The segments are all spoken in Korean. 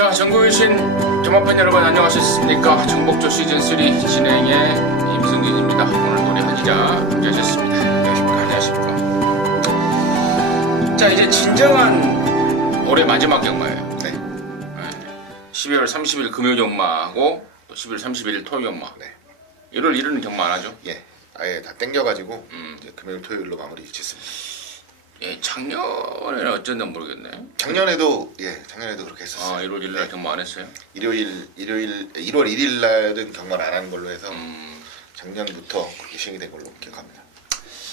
자, 전국에 계신 정마팬 여러분 안녕하셨습니까? 정복조 시즌3 진행의 임승진입니다. 오늘도 우리 하기자 함께하셨습니다. 안녕하십니까? 자, 이제 진정한 올해 마지막 경마예요. 네. 12월 30일 금요 경마하고 또 11월 31일 토요 경마. 네. 1월 1일은 경마 안 하죠? 예. 아예 다 땡겨가지고 이제 금요일 토요일로 마무리 짓습니다. 예, 작년에는 어쩐지 모르겠네. 작년에도 그렇게 했었어요. 1월 1일 날 경마 안 했어요? 일요일 1월 1일 날은 경마를 안 하는 걸로 해서 작년부터 그렇게 시행이 된 걸로 기억합니다.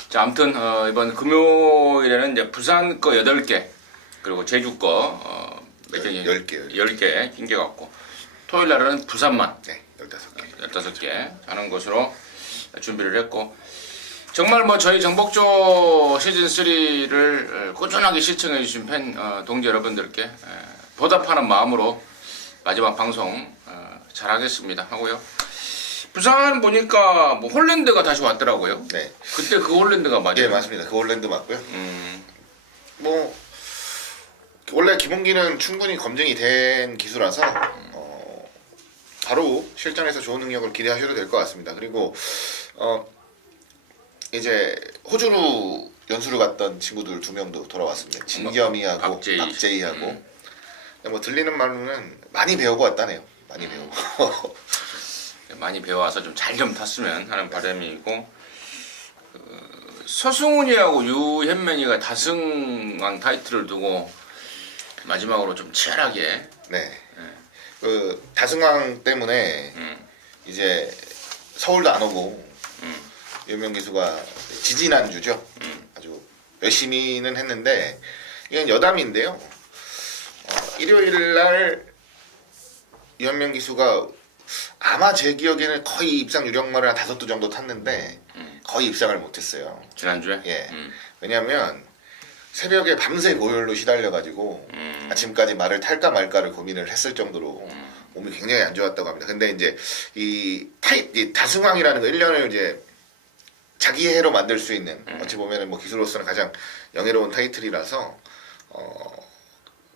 자, 아무튼 이번 금요일에는 이제 부산 거 8개 그리고 제주 거 몇 개? 10개. 10개 낑겨갖고 토요일 날은 부산만 네, 15개. 15개 하는 것으로 준비를 했고, 정말 뭐 저희 정복조 시즌3를 꾸준하게 시청해 주신 팬 동지 여러분들께 보답하는 마음으로 마지막 방송 잘하겠습니다 하고요. 부산 보니까 뭐 홀랜드가 다시 왔더라고요. 네. 그때 그 홀랜드가 맞아요? 네, 맞습니다. 그 홀랜드 맞고요. 뭐 원래 기본기는 충분히 검증이 된 기수라서 바로 실전에서 좋은 능력을 기대하셔도 될 것 같습니다. 그리고 이제 호주로 연수를 갔던 친구들 2명도 돌아왔습니다. 진겸이하고 박재희하고. 뭐 들리는 말로는 많이 배우고 왔다네요. 많이 배우고. 많이 배워와서 좀 잘 좀 탔으면 하는 바람이고, 서승훈이하고 유현명이가 다승왕 타이틀을 두고 마지막으로 좀 치열하게. 네. 그 다승왕 때문에 이제 서울도 안 오고 유현명 기수가 지지난주죠. 아주 열심히는 했는데 이건 여담인데요. 일요일 날 유현명 기수가 아마 제 기억에는 거의 입상 유력마를 한 5두 정도 탔는데 거의 입상을 못했어요. 지난주에? 예. 왜냐하면 새벽에 밤새 고열로 시달려가지고 아침까지 말을 탈까 말까를 고민을 했을 정도로 몸이 굉장히 안 좋았다고 합니다. 근데 이제 이 다승왕이라는 거 1년을 이제 자기 해로 만들 수 있는 어찌 보면은 뭐 기수로서는 가장 영예로운 타이틀이라서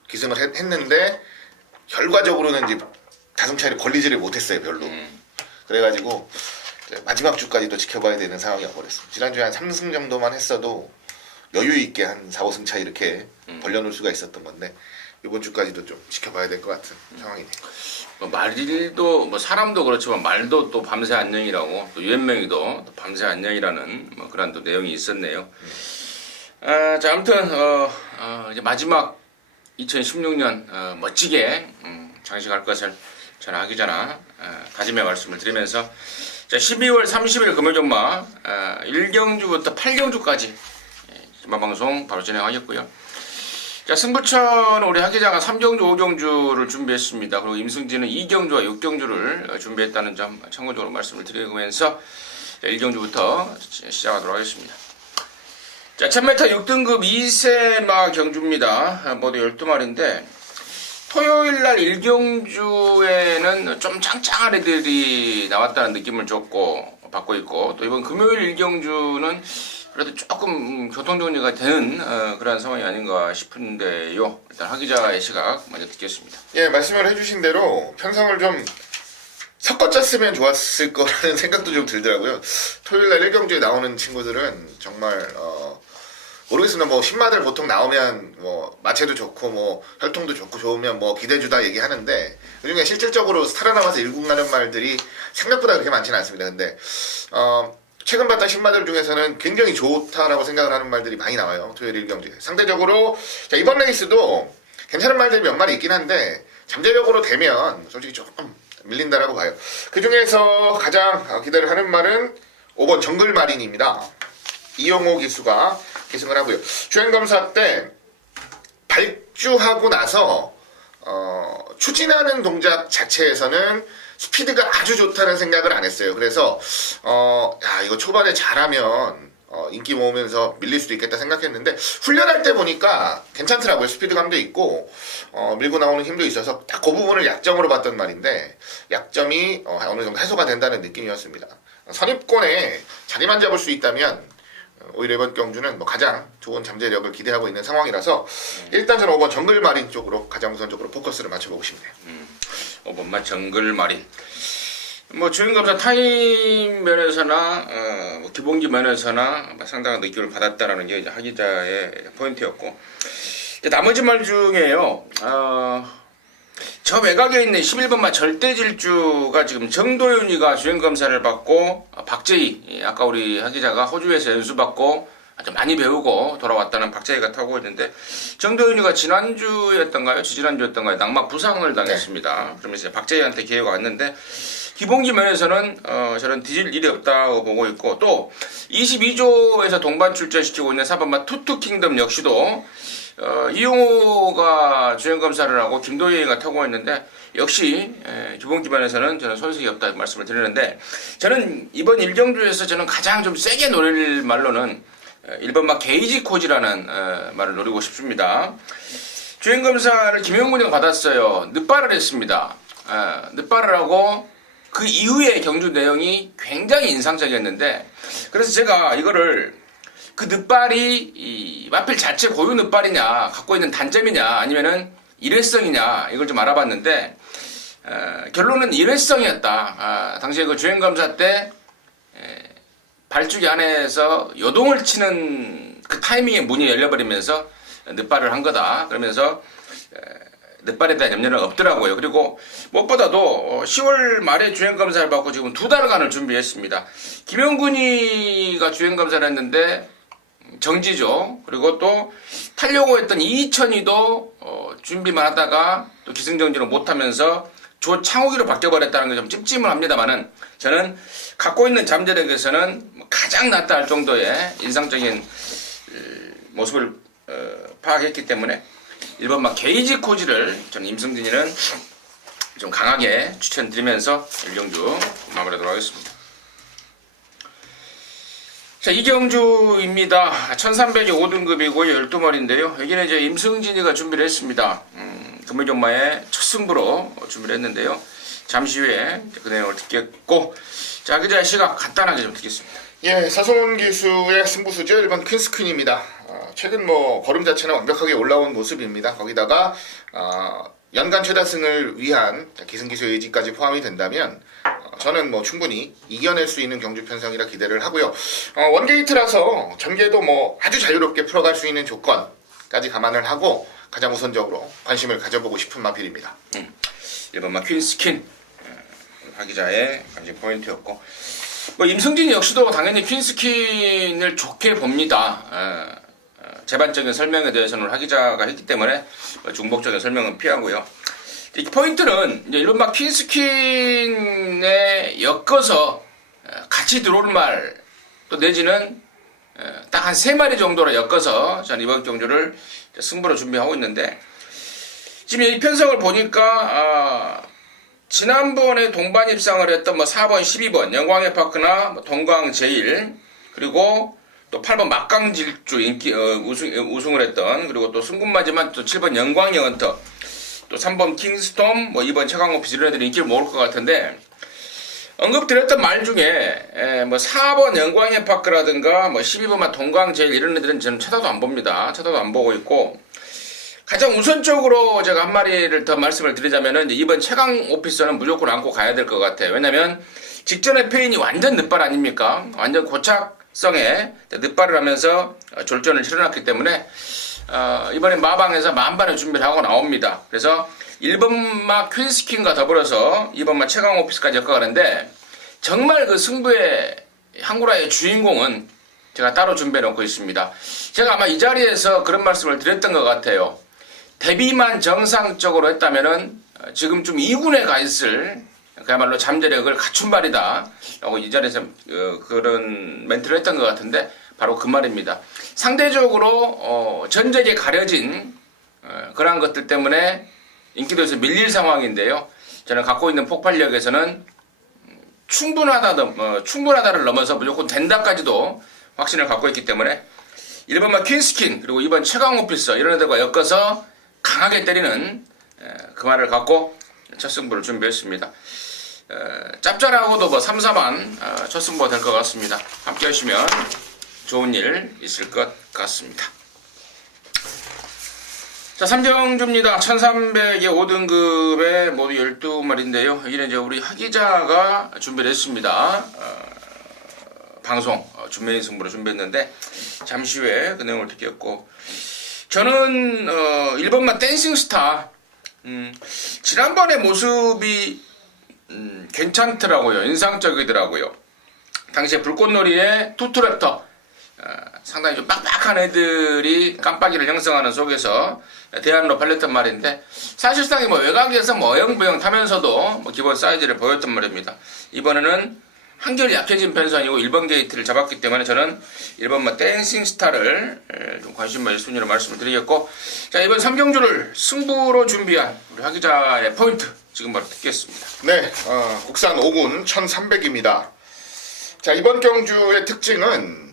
기승을 했는데 결과적으로는 이제 다승 차이를 걸리지를 못했어요, 별로. 그래가지고 마지막 주까지도 지켜봐야 되는 상황이 와버렸습니다. 지난주에 한 3승 정도만 했어도 여유 있게 한 4, 5승 차이 이렇게 벌려놓을 수가 있었던 건데 이번 주까지도 좀 지켜봐야 될 것 같은 상황이네요. 뭐 말도 뭐 사람도 그렇지만 말도 또 밤새 안녕이라고, 또 유현명이도 또 밤새 안녕이라는 뭐 그런 또 내용이 있었네요. 자, 아무튼 이제 마지막 2016년 멋지게 장식할 것을 저는 하기자나 다짐의 말씀을 드리면서, 자, 12월 30일 금요정마 1경주부터 8경주까지 방송 바로 진행하겠고요. 자, 승부처는 우리 하기자가 3경주, 5경주를 준비했습니다. 그리고 임승진은 2경주와 6경주를 준비했다는 점 참고적으로 말씀을 드리면서 1경주부터 시작하도록 하겠습니다. 자, 1000m 6등급 2세마 경주입니다. 모두 12마리인데 토요일날 1경주에는 좀 짱짱한 애들이 나왔다는 느낌을 받고 있고, 또 이번 금요일 1경주는 그래도 조금 교통정리가 되는 그런 상황이 아닌가 싶은데요. 일단 하기자의 시각 먼저 듣겠습니다. 예, 말씀을 해주신 대로 편성을 좀 섞어 짰으면 좋았을 거라는 생각도 좀 들더라고요. 토요일날 1경주에 나오는 친구들은 정말 모르겠습니다. 뭐 신마들 보통 나오면 뭐 마체도 좋고 뭐 혈통도 좋고 좋으면 뭐 기대주다 얘기하는데 그중에 실질적으로 살아남아서 일군 가는 말들이 생각보다 그렇게 많지는 않습니다. 근데 최근 봤던 신마들 중에서는 굉장히 좋다라고 생각을 하는 말들이 많이 나와요. 토요일 1경주에. 상대적으로 자, 이번 레이스도 괜찮은 말들이 몇 마리 있긴 한데 잠재력으로 되면 솔직히 조금 밀린다라고 봐요. 그 중에서 가장 기대를 하는 말은 5번 정글마린입니다. 이용호 기수가 기승을 하고요. 주행검사 때 발주하고 나서 추진하는 동작 자체에서는 스피드가 아주 좋다는 생각을 안 했어요. 그래서 이거 초반에 잘하면 인기 모으면서 밀릴 수도 있겠다 생각했는데 훈련할 때 보니까 괜찮더라고요. 스피드감도 있고 밀고 나오는 힘도 있어서 딱 그 부분을 약점으로 봤던 말인데 약점이 어느 정도 해소가 된다는 느낌이었습니다. 선입권에 자리만 잡을 수 있다면 오히려 이번 경주는 뭐 가장 좋은 잠재력을 기대하고 있는 상황이라서 일단 저는 5번 정글마린 쪽으로 가장 우선적으로 포커스를 맞춰보고 싶네요. 5번마 정글마린. 뭐 주행검사 타임 면에서나 뭐 기본기 면에서나 상당한 느낌을 받았다라는 게 이제 하 기자의 포인트였고, 이제 나머지 말 중에요. 저 외곽에 있는 11번마 절대질주가 지금 정도윤이가 주행검사를 받고, 박재희, 아까 우리 하 기자가 호주에서 연수받고 아주 많이 배우고 돌아왔다는 박재희가 타고 있는데, 정도윤이가 지난주였던가요? 지난주였던가요? 낙막 부상을 당했습니다. 그러면서 이제 박재희한테 기회가 왔는데, 기본기 면에서는 저는 뒤질 일이 없다고 보고 있고, 또 22조에서 동반 출전시키고 있는 4번마 투투킹덤 역시도 이용호가 주행검사를 하고 김도희가 타고 있는데, 역시 기본 기반에서는 저는 손색이 없다 말씀을 드리는데, 저는 이번 일경주에서 저는 가장 좀 세게 노릴 말로는 1번마 게이지 코지라는 말을 노리고 싶습니다. 주행검사를 김영군이가 받았어요. 늦발을 했습니다. 늦발을 하고 그 이후에 경주 내용이 굉장히 인상적이었는데, 그래서 제가 이거를 그 늦발이 마필 자체 고유 늦발이냐, 갖고 있는 단점이냐, 아니면은 일회성이냐, 이걸 좀 알아봤는데, 결론은 일회성이었다. 당시에 그 주행검사 때 발주기 안에서 요동을 치는 그 타이밍에 문이 열려버리면서 늦발을 한 거다. 그러면서 늦발에 대한 염려는 없더라고요. 그리고 무엇보다도 10월 말에 주행검사를 받고 지금 2달간을 준비했습니다. 김영군이가 주행검사를 했는데 정지죠. 그리고 또 타려고 했던 이천이도 준비만 하다가 또 기승전결을 못하면서 조창욱이로 바뀌어버렸다는 게 좀 찝찝은 합니다만은, 저는 갖고 있는 잠재력에서는 가장 낫다 할 정도의 인상적인 모습을 파악했기 때문에 1번마 게이지 코지를 저는 임승진이는 좀 강하게 추천드리면서 일경주 마무리하도록 하겠습니다. 자, 이경주입니다. 1300이 5등급이고 12마리인데요. 여기는 이제 임승진이가 준비를 했습니다. 금일경마의 첫 승부로 준비를 했는데요. 잠시 후에 그 내용을 듣겠고, 자, 그자의 시각 간단하게 좀 듣겠습니다. 예, 사소문 기수의 승부수죠. 1번 퀸스퀸입니다. 최근 뭐 걸음 자체는 완벽하게 올라온 모습입니다. 거기다가 연간 최다승을 위한 기승기수의 의지까지 포함이 된다면 저는 뭐 충분히 이겨낼 수 있는 경주 편성이라 기대를 하고요. 원게이트라서 전개도 뭐 아주 자유롭게 풀어갈 수 있는 조건까지 감안을 하고 가장 우선적으로 관심을 가져보고 싶은 마필입니다. 1번마 퀸스킨 하 기자의 관심 포인트였고, 뭐 임승진 역시도 당연히 퀸스킨을 좋게 봅니다. 재반적인 설명에 대해서는 하 기자가 했기 때문에 중복적인 설명은 피하고요. 이 포인트는 이제 1번마 퀸스킨에 엮어서 같이 들어올 말, 또 내지는 딱 한 3마리 정도로 엮어서 저는 이번 경주를 승부로 준비하고 있는데, 지금 이 편성을 보니까 지난번에 동반 입상을 했던 뭐 4번, 12번 영광의 파크나 뭐 동광 제일, 그리고 또 8번 막강질주 인기 우승을 했던, 그리고 또 승군마지만 또 7번 영광의 헌터, 또 3번 킹스톰, 뭐 2번 최강호피스 이런 애들이 인기를 모을 것 같은데, 언급드렸던 말 중에 뭐 4번 영광의 파크라든가 뭐 12번 동광 제일 이런 애들은 저는 쳐다도 안 봅니다. 쳐다도 안 보고 있고, 가장 우선적으로 제가 한 마리를 더 말씀을 드리자면은 이번 최강 오피서는 무조건 안고 가야 될 것 같아요. 왜냐면 직전에 페인이 완전 늦발 아닙니까? 완전 고착성에 늦발을 하면서 졸전을 치러놨기 때문에 이번에 마방에서 만반의 준비를 하고 나옵니다. 그래서 1번마 퀸스킨과 더불어서 2번마 최강 오피스까지 엮어가는데, 정말 그 승부의 한구라의 주인공은 제가 따로 준비해 놓고 있습니다. 제가 아마 이 자리에서 그런 말씀을 드렸던 것 같아요. 데뷔만 정상적으로 했다면은 지금쯤 2군에 가 있을 그야말로 잠재력을 갖춘 말이다 라고 이 자리에서 그런 멘트를 했던 것 같은데, 바로 그 말입니다. 상대적으로 전적에 가려진 그러한 것들 때문에 인기도에서 밀릴 상황인데요. 저는 갖고 있는 폭발력에서는 충분하다를 넘어서 무조건 된다까지도 확신을 갖고 있기 때문에 1번마 퀸스킨, 그리고 2번 최강 오피서 이런 애들과 엮어서 강하게 때리는 그 말을 갖고 첫 승부를 준비했습니다. 짭짤하고도 뭐 3, 4만 첫 승부가 될 것 같습니다. 함께 하시면 좋은 일 있을 것 같습니다. 자, 3경주입니다. 1300의 5등급에 모두 12마리인데요. 여기는 이제 우리 하기자가 준비를 했습니다. 방송, 준비의 승부로 준비했는데, 잠시 후에 그 내용을 듣겠고, 저는, 1번만 댄싱 스타, 지난번의 모습이, 괜찮더라고요. 인상적이더라고요. 당시에 불꽃놀이의 투투랩터, 상당히 좀 빡빡한 애들이 깜빡이를 형성하는 속에서 대안으로 팔렸던 말인데 사실상 뭐 외곽에서 뭐 어영부영 타면서도 뭐 기본 사이즈를 보였던 말입니다. 이번에는 한결 약해진 편선이고 1번 게이트를 잡았기 때문에 저는 1번만 댄싱 스타를 좀 관심만 1순위로 말씀을 드리겠고, 자, 이번 3경주를 승부로 준비한 우리 하기자의 포인트 지금 바로 듣겠습니다. 네, 국산 5군 1300입니다. 자, 이번 경주의 특징은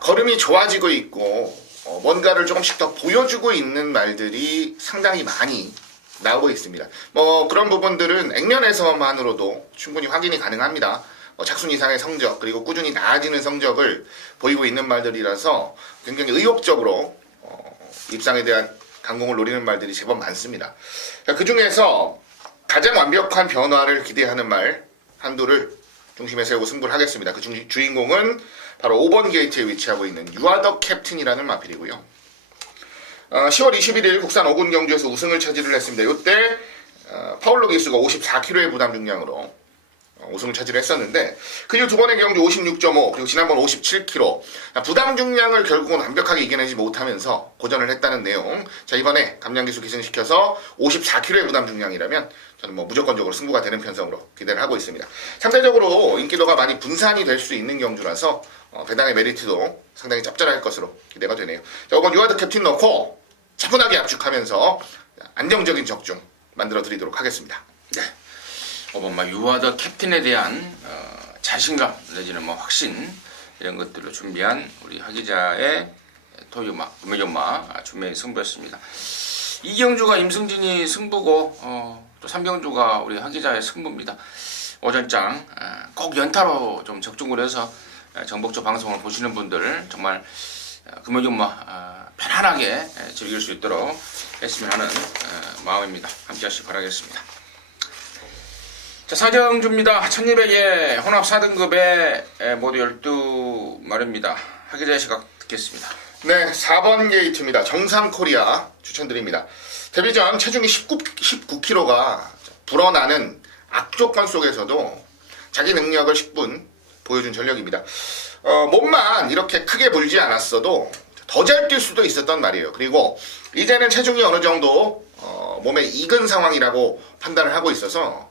걸음이 좋아지고 있고 뭔가를 조금씩 더 보여주고 있는 말들이 상당히 많이 나오고 있습니다. 뭐 그런 부분들은 액면에서만으로도 충분히 확인이 가능합니다. 작순 이상의 성적 그리고 꾸준히 나아지는 성적을 보이고 있는 말들이라서 굉장히 의욕적으로 입상에 대한 강공을 노리는 말들이 제법 많습니다. 그 중에서 가장 완벽한 변화를 기대하는 말 한두를 중심에 세우고 승부를 하겠습니다. 그 주인공은 바로 5번 게이트에 위치하고 있는 유아더 캡틴이라는 마필이고요. 10월 21일 국산 5군 경주에서 우승을 차지를 했습니다. 이때 파울로 기수가 54kg의 부담 중량으로 우승을 차지를 했었는데 그 이후 두 번의 경주 56.5 그리고 지난번 57kg 부담 중량을 결국은 완벽하게 이겨내지 못하면서 고전을 했다는 내용. 자, 이번에 감량기수 기승시켜서 54kg의 부담 중량이라면 저는 뭐 무조건적으로 승부가 되는 편성으로 기대를 하고 있습니다. 상대적으로 인기도가 많이 분산이 될 수 있는 경주라서 배당의 메리트도 상당히 짭짤할 것으로 기대가 되네요. 자, 이번 유아드 캡틴 넣고 차분하게 압축하면서 안정적인 적중 만들어 드리도록 하겠습니다. 네. 5번만 유아더 캡틴에 대한 자신감 내지는 뭐 확신 이런 것들로 준비한 우리 하기자의 토요마, 금요마 준비의 승부였습니다. 2경주가 임승진이 승부고 또 3경주가 우리 하기자의 승부입니다. 오전장 꼭 연타로 좀 적중을 해서 정복조 방송을 보시는 분들 정말 금요마 편안하게 즐길 수 있도록 했으면 하는 마음입니다. 함께 하시기 바라겠습니다. 자, 4경주입니다. 1200의 혼합 4등급에 모두 12마리입니다. 하기자의 시각 듣겠습니다. 네, 4번 게이트입니다. 정상코리아 추천드립니다. 데뷔 전 체중이 19kg가 불어나는 악조건 속에서도 자기 능력을 10분 보여준 전력입니다. 몸만 이렇게 크게 불지 않았어도 더 잘 뛸 수도 있었던 말이에요. 그리고 이제는 체중이 어느 정도 몸에 익은 상황이라고 판단을 하고 있어서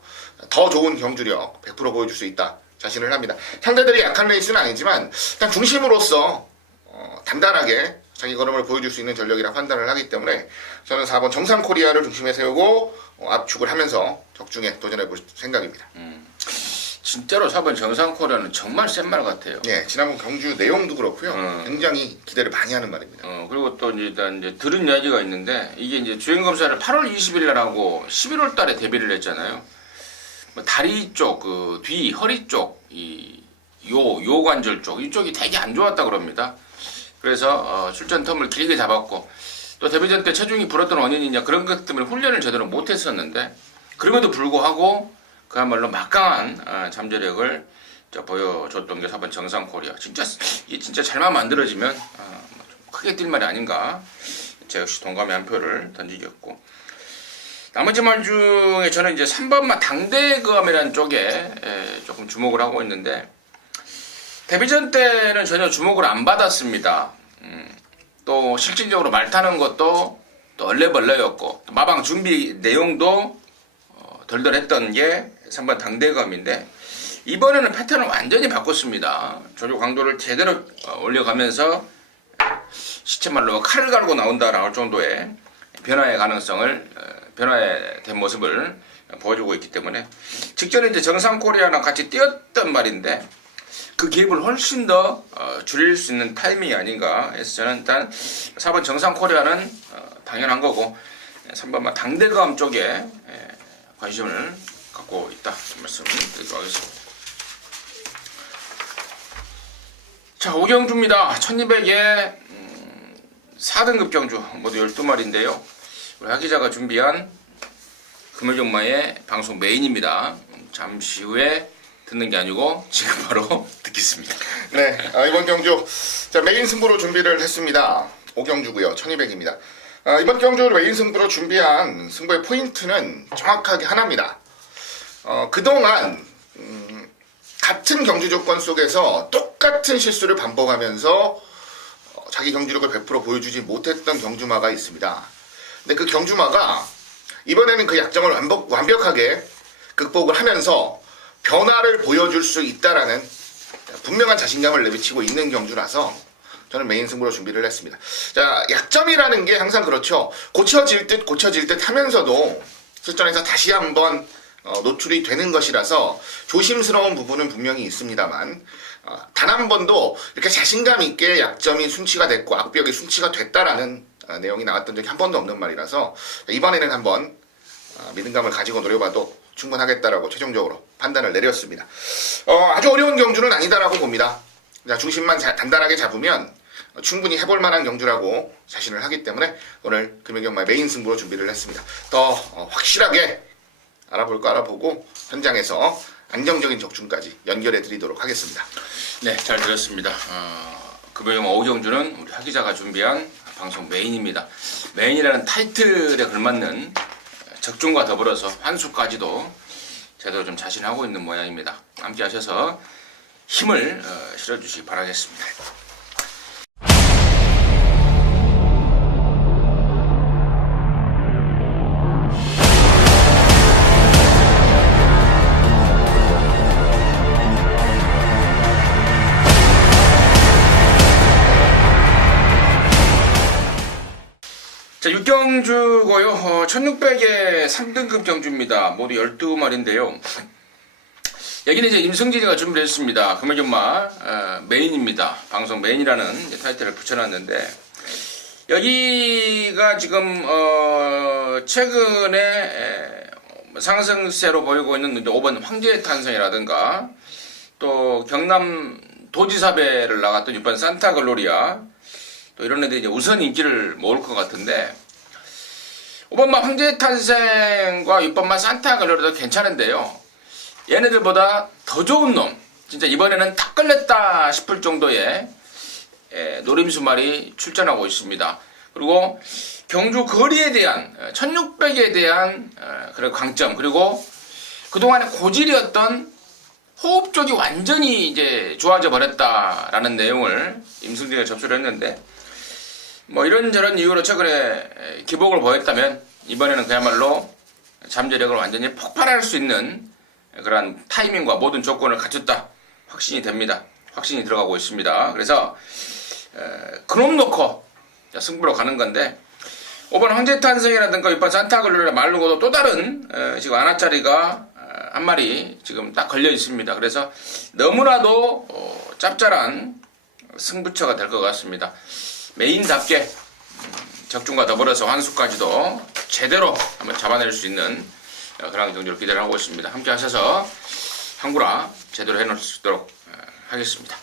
더 좋은 경주력 100% 보여줄 수 있다 자신을 합니다. 상대들이 약한 레이스는 아니지만 일단 중심으로서 단단하게 자기 걸음을 보여줄 수 있는 전력이라 판단을 하기 때문에 저는 4번 정상코리아를 중심에 세우고 압축을 하면서 적중에 도전해볼 생각입니다. 진짜로 4번 정상코리아는 정말 센 말 같아요. 네, 지난번 경주 내용도 그렇고요. 굉장히 기대를 많이 하는 말입니다. 그리고 또 이제 들은 이야기가 있는데 이게 이제 주행검사를 8월 20일 날 하고 11월 달에 데뷔를 했잖아요. 뭐 다리 쪽, 그 뒤 허리 쪽, 요 관절 쪽 이쪽이 되게 안 좋았다 그럽니다. 그래서 출전 텀을 길게 잡았고 또 데뷔전 때 체중이 불었던 원인이냐 그런 것 때문에 훈련을 제대로 못했었는데 그럼에도 불구하고 그야말로 막강한 잠재력을 보여줬던 게 4번 정상코리아. 이게 진짜 잘만 만들어지면 좀 크게 뛸 말이 아닌가. 제가 역시 동감의 한 표를 던지겠고. 나머지 말 중에 저는 이제 3번만 당대검이라는 쪽에 조금 주목을 하고 있는데 데뷔전 때는 전혀 주목을 안 받았습니다. 또 실질적으로 말 타는 것도 또 얼레벌레였고 또 마방 준비 내용도 덜덜했던 게 3번 당대검인데 이번에는 패턴을 완전히 바꿨습니다. 조류 강도를 제대로 올려가면서 시체말로 칼을 갈고 나온다 나올 정도의 변화의 가능성을 변화된 모습을 보여주고 있기 때문에 직전에 이제 정상코리아랑 같이 뛰었던 말인데 그 갭을 훨씬 더 줄일 수 있는 타이밍이 아닌가 해서 저는 일단 4번 정상코리아는 당연한 거고 3번만 당대검 쪽에 관심을 갖고 있다 말씀을 드리도록 하겠습니다. 자, 오경주입니다. 1200에 4등급 경주 모두 12마리인데요. 우리 하 기자가 준비한 금요경마의 방송 메인입니다. 잠시 후에 듣는 게 아니고 지금 바로 듣겠습니다. 네, 이번 경주 자, 메인 승부로 준비를 했습니다. 오경주고요. 1200입니다. 이번 경주 메인 승부로 준비한 승부의 포인트는 정확하게 하나입니다. 그동안 같은 경주 조건 속에서 똑같은 실수를 반복하면서 자기 경주력을 100% 보여주지 못했던 경주마가 있습니다. 근데 그 경주마가 이번에는 그 약점을 완벽하게 극복을 하면서 변화를 보여줄 수 있다라는 분명한 자신감을 내비치고 있는 경주라서 저는 메인 승부로 준비를 했습니다. 자, 약점이라는 게 항상 그렇죠. 고쳐질 듯 하면서도 실전에서 다시 한번 노출이 되는 것이라서 조심스러운 부분은 분명히 있습니다만 단 한 번도 이렇게 자신감 있게 약점이 순치가 됐고 악벽이 순치가 됐다라는 내용이 나왔던 적이 한 번도 없는 말이라서 이번에는 한번 믿음감을 가지고 노려봐도 충분하겠다라고 최종적으로 판단을 내렸습니다. 아주 어려운 경주는 아니다라고 봅니다. 중심만 단단하게 잡으면 충분히 해볼 만한 경주라고 자신을 하기 때문에 오늘 금요경마 메인 승부로 준비를 했습니다. 더 확실하게 알아보고 현장에서 안정적인 적중까지 연결해 드리도록 하겠습니다. 네, 잘 들었습니다. 금요경마 오경주는 우리 하 기자가 준비한 방송 메인입니다. 메인이라는 타이틀에 걸맞는 적중과 더불어서 환수까지도 제대로 좀 자신하고 있는 모양입니다. 함께 하셔서 힘을 실어주시기 바라겠습니다. 자, 6경주고요. 1600의 3등급 경주입니다. 모두 12마리인데요. 여기는 이제 임승진이가 준비를 했습니다. 금요경마 메인입니다. 방송 메인이라는 이제 타이틀을 붙여놨는데 여기가 지금 최근에 상승세로 보이고 있는 5번 황제의 탄생이라든가 또 경남 도지사배를 나갔던 6번 산타글로리아 또 이런 애들이 이제 우선 인기를 모을 것 같은데 5번마 황제의 탄생과 6번마 산타글로리아도 괜찮은데요. 얘네들보다 더 좋은 놈, 진짜 이번에는 딱 걸렸다 싶을 정도의 노림수말이 출전하고 있습니다. 그리고 경주 거리에 대한 1600에 대한 그런 강점, 그리고 그동안의 고질이었던 호흡 쪽이 완전히 이제 좋아져 버렸다라는 내용을 임승진이가 접수를 했는데 뭐 이런저런 이유로 최근에 기복을 보였다면 이번에는 그야말로 잠재력을 완전히 폭발할 수 있는 그런 타이밍과 모든 조건을 갖췄다 확신이 됩니다. 확신이 들어가고 있습니다. 그래서 그놈 놓고 승부로 가는 건데 5번 황제탄생이라든가 6번 산타글로리아 말고도 또 다른 지금 아나짜리가 한 마리 지금 딱 걸려 있습니다. 그래서 너무나도 짭짤한 승부처가 될 것 같습니다. 메인답게 적중과 더불어서 환수까지도 제대로 한번 잡아낼 수 있는 그런 경주를 기대를 하고 있습니다. 함께 하셔서 한구라 제대로 해놓을 수 있도록 하겠습니다.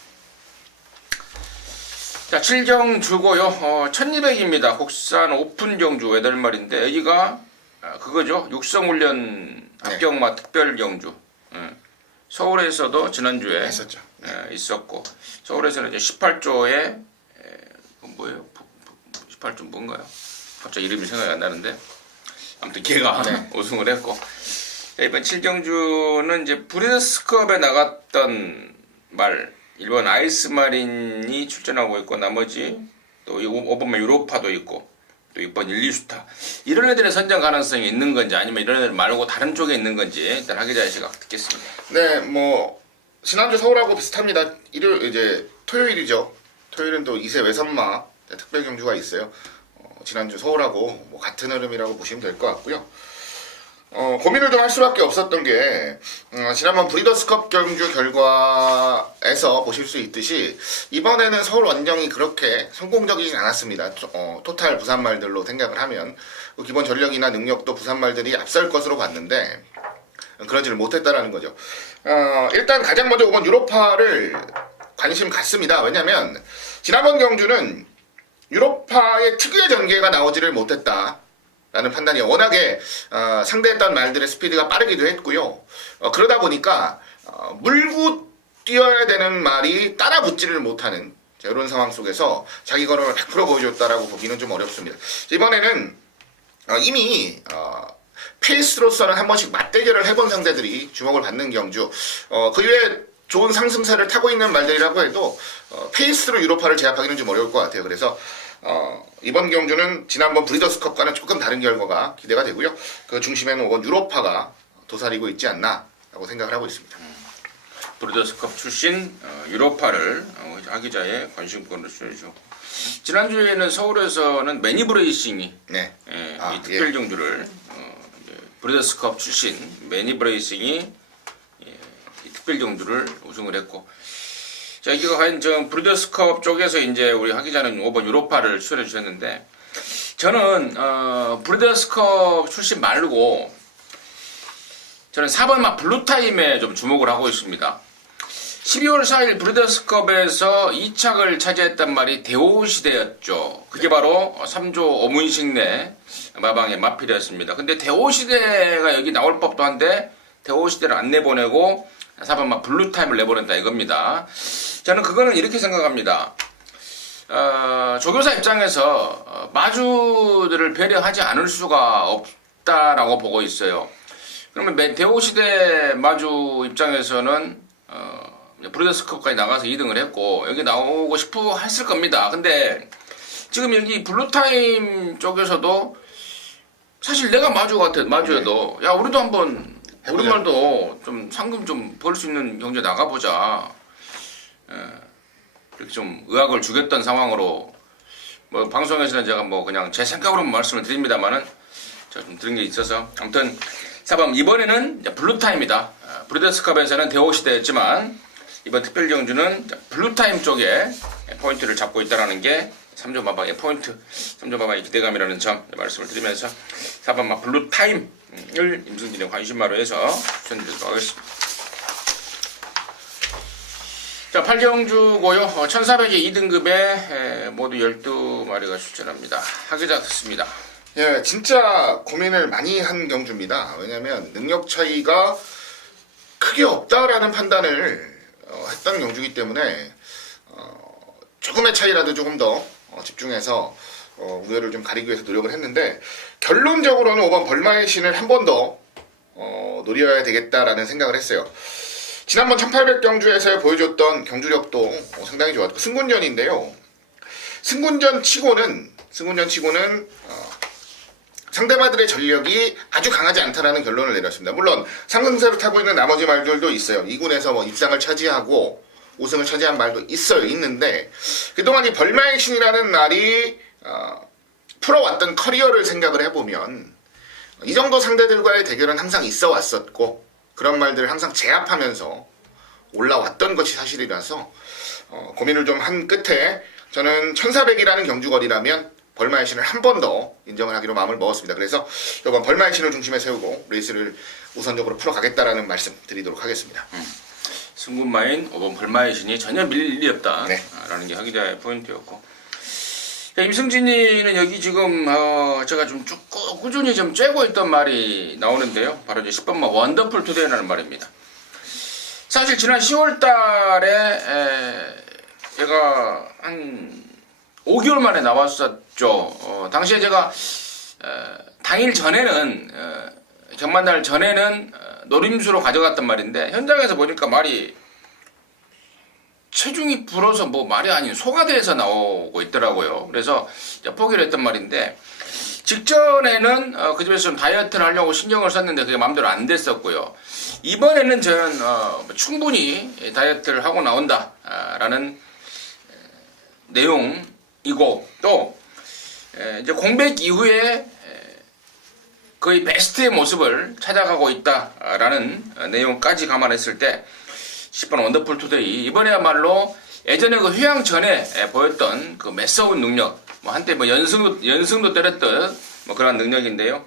자, 7경주고요. 1200입니다. 국산 오픈 경주 8마리인데 여기가 그거죠. 육성훈련 합격마 특별 경주. 서울에서도 지난주에 했었죠. 있었고 서울에서는 이제 18조에 뭐예요? 18조 뭔가요? 갑자기 이름이 생각이 안 나는데 아무튼 걔가 우승을 했고 이번 7경주는 이제 브리더스컵에 나갔던 말 일본 아이스마린이 출전하고 있고 나머지 또 5번만 유로파도 있고 또 6번 일리슈타 이런 애들의 선정 가능성이 있는 건지 아니면 이런 애들 말고 다른 쪽에 있는 건지 일단 하 기자의 시각 듣겠습니다. 네, 뭐 지난주 서울하고 비슷합니다. 이제 토요일이죠. 토요일은 또 2세 외선마 특별 경주가 있어요. 지난주 서울하고 뭐 같은 흐름이라고 보시면 될 것 같고요. 고민을 좀 할 수밖에 없었던 게 지난번 브리더스컵 경주 결과에서 보실 수 있듯이 이번에는 서울 원정이 그렇게 성공적이진 않았습니다. 토탈 부산말들로 생각을 하면 기본 전력이나 능력도 부산말들이 앞설 것으로 봤는데 그러지를 못했다라는 거죠. 일단 가장 먼저 5번 유로파를 관심 갖습니다. 왜냐면 지난번 경주는 유로파의 특유의 전개가 나오지를 못했다 라는 판단이 워낙에 상대했던 말들의 스피드가 빠르기도 했고요. 그러다 보니까 물고 뛰어야 되는 말이 따라 붙지를 못하는 이런 상황 속에서 자기 걸음을 100% 보여줬다라고 보기는 좀 어렵습니다. 이번에는 이미 페이스로서는 한 번씩 맞대결을 해본 상대들이 주목을 받는 경주, 그 이외에 좋은 상승세를 타고 있는 말들이라고 해도 페이스로 유로파를 제압하기는 좀 어려울 것 같아요. 그래서 이번 경주는 지난번 브리더스컵과는 조금 다른 결과가 기대가 되고요. 그 중심에는 이번 유로파가 도사리고 있지 않나라고 생각을 하고 있습니다. 브리더스컵 출신 유로파를 하 기자의 관심권을 쓰죠. 지난주에는 서울에서는 매니브레이싱이 네. 이 특별 경주를 브리더스컵 출신 매니브레이싱이 이 특별 경주를 우승을 했고, 자, 이거 과연 저 브리더스컵 쪽에서 이제 우리 하 기자는 5번 유로파를 추천해 주셨는데, 저는 브리더스컵 출신 말고 저는 4번 막 블루타임에 좀 주목을 하고 있습니다. 12월 4일 브리더스컵에서 2착을 차지했단 말이 대호시대였죠. 그게 바로 3조 오문식내 마방의 마필이었습니다. 근데 대호시대가 여기 나올 법도 한데 대호시대를 안 내보내고 4번 막 블루타임을 내보낸다 이겁니다. 저는 그거는 이렇게 생각합니다. 조교사 입장에서 마주들을 배려하지 않을 수가 없다라고 보고 있어요. 그러면 대호시대 마주 입장에서는 브리더스컵까지 나가서 2등을 했고 여기 나오고 싶어 했을 겁니다. 근데 지금 여기 블루타임 쪽에서도 사실 내가 마주여도 야 우리도 한번 우리말도 좀 상금 좀 벌 수 있는 경기에 나가보자. 이렇게 좀 의학을 주겠던 상황으로 뭐 방송에서는 제가 뭐 그냥 제 생각으로만 말씀을 드립니다만은 제가 좀 들은 게 있어서 아무튼 4번 이번에는 블루타임이다. 브리더스컵에서는 대호시대였지만 이번 특별 경주는 블루타임 쪽에 포인트를 잡고 있다는 게 3조 마방의 포인트, 3조 마방의 기대감이라는 점 말씀을 드리면서 4번 막 블루타임을 임승진의 관심마로 해서 추천드리도록 하겠습니다. 자, 8경주고요. 1400의 2등급에 모두 12마리가 출전합니다. 하기자 듣습니다. 예, 진짜 고민을 많이 한 경주입니다. 왜냐하면 능력 차이가 크게 없다라는 판단을 했던 경주이기 때문에 조금의 차이라도 조금 더 집중해서 우열을 좀 가리기 위해서 노력을 했는데 결론적으로는 5번 벌마의 신을 한 번 더 노려야 되겠다라는 생각을 했어요. 지난번 1800 경주에서 보여줬던 경주력도 상당히 좋았고 승군전인데요. 승군전 치고는 상대마들의 전력이 아주 강하지 않다라는 결론을 내렸습니다. 물론 상승세를 타고 있는 나머지 말들도 있어요. 2군에서 뭐 입상을 차지하고 우승을 차지한 말도 있는데 그동안 이 벌마의 신이라는 날이 풀어왔던 커리어를 생각을 해보면 이 정도 상대들과의 대결은 항상 있어 왔었고 그런 말들을 항상 제압하면서 올라왔던 것이 사실이라서 고민을 좀 한 끝에 저는 1400이라는 경주거리라면 벌마의 신을 한 번 더 인정을 하기로 마음을 먹었습니다. 그래서 이번 벌마의 신을 중심에 세우고 레이스를 우선적으로 풀어가겠다라는 말씀 드리도록 하겠습니다. 승군마인 5번 벌마의 신이 전혀 밀릴 일이 없다라는 네. 게 하기자의 포인트였고, 임승진이는 여기 지금 제가 좀 쭉 꾸준히 좀 쬐고 있던 말이 나오는데요. 바로 이제 10번마 원더풀 투데이라는 말입니다. 사실 지난 10월 달에 얘가 한 5개월 만에 나왔었죠. 당시에 제가 당일 전에는 경만날 전에는 노림수로 가져갔단 말인데 현장에서 보니까 말이 체중이 불어서 뭐 말이 아닌 소가 돼서 나오고 있더라고요. 그래서 포기를 했단 말인데 직전에는 그 집에서 좀 다이어트를 하려고 신경을 썼는데 그게 마음대로 안 됐었고요. 이번에는 저는 충분히 다이어트를 하고 나온다라는 내용이고 또 이제 공백 이후에 거의 베스트의 모습을 찾아가고 있다라는 내용까지 감안했을 때 10번 원더풀 투데이 이번에야말로 예전에 그 휴양 전에 보였던 그 매서운 능력, 뭐 한때 뭐 연승도 때렸던 뭐 그런 능력인데요.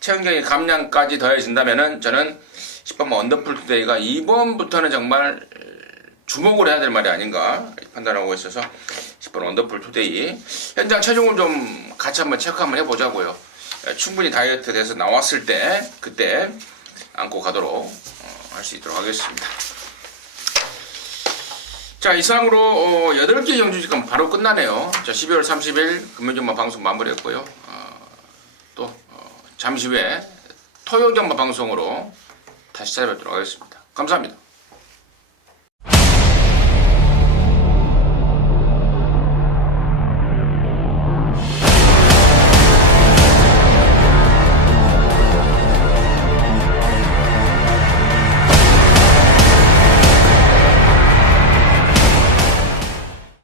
체형적인 감량까지 더해진다면은 저는 10번 원더풀 투데이가 이번부터는 정말 주목을 해야 될 말이 아닌가 판단하고 있어서 10번 원더풀 투데이 현장 체중을 좀 같이 한번 체크 한번 해보자고요. 충분히 다이어트 돼서 나왔을 때 그때 안고 가도록 할 수 있도록 하겠습니다. 자, 이상으로 8개 경주지금 바로 끝나네요. 자, 12월 30일 금요일경마 방송 마무리했고요. 또 잠시 후에 토요일경마 방송으로 다시 찾아뵙도록 하겠습니다. 감사합니다.